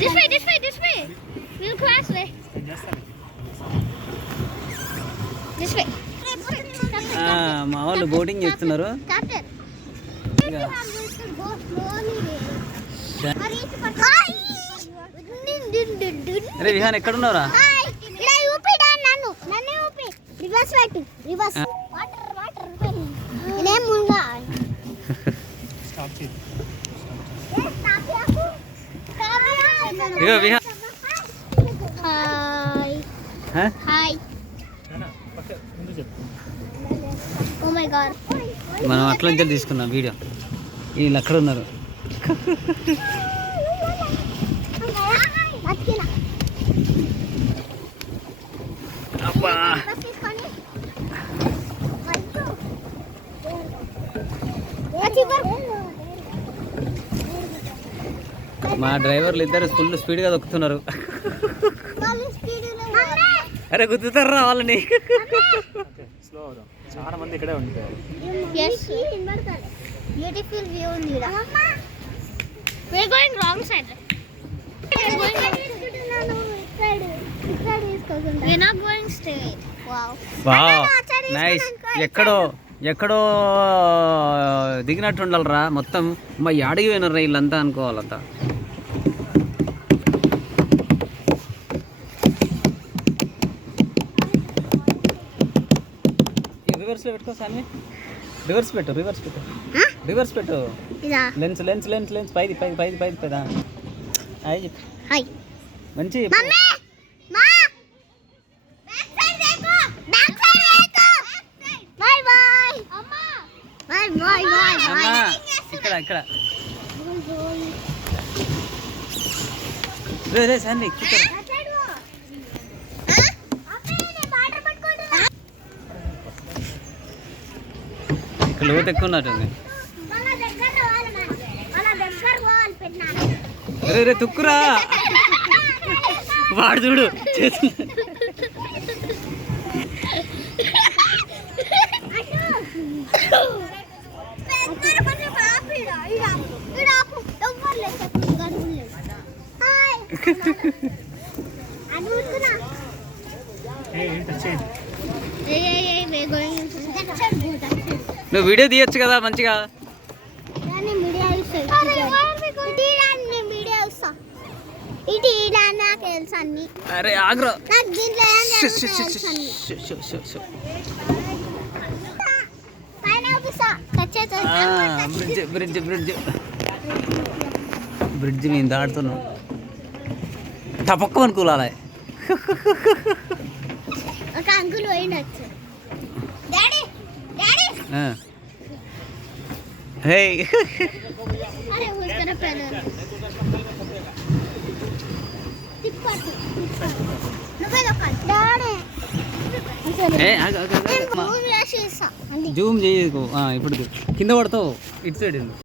This way. We'll cross way. This way. మా వాళ్ళు boating చేస్తున్నారు. అరే విహాన్ ఎక్కడ ఉన్నారా? ఇగో విహాన్ మనం అట్లా నుంచి తీసుకున్నాం వీడియో. వీళ్ళు అక్కడ ఉన్నారు. మా డ్రైవర్లు ఇద్దరు ఫుల్ స్పీడ్గా దొక్కుతున్నారు. అరే గుర్తుతారా వాళ్ళని? చాలా మంది ఇక్కడే ఉంటారు. Beautiful view ఉంది. We're going wrong side. We're not going straight. Wow. Nice. ఎక్కడో దిగినట్టు ఉండాలరా. మొత్తం మా యాడికి పోయినారా వీళ్ళంతా అనుకోవాలంతా. రివర్స్లో పెట్టుకో సామి. రివర్స్ పెట్టు. లెన్స్ పైది పైదా. హాయ్ మంచి ఇక్కడ రే సాన్ని ఇక్కడ లోతు ఎక్కువ ఉన్నట్టుంది. రే తుక్కురా వాడు చూడు నువ్వు వీడియో తీయచ్చు కదా మంచిగా. అరే ఆగ్రో బ్రిడ్జ్ మేము దాడుతున్నాం. తప్పక్క అనుకూలాలే. జూమ్ చేయకు. ఇప్పుడు కింద పడతావు. ఇటు సైడ్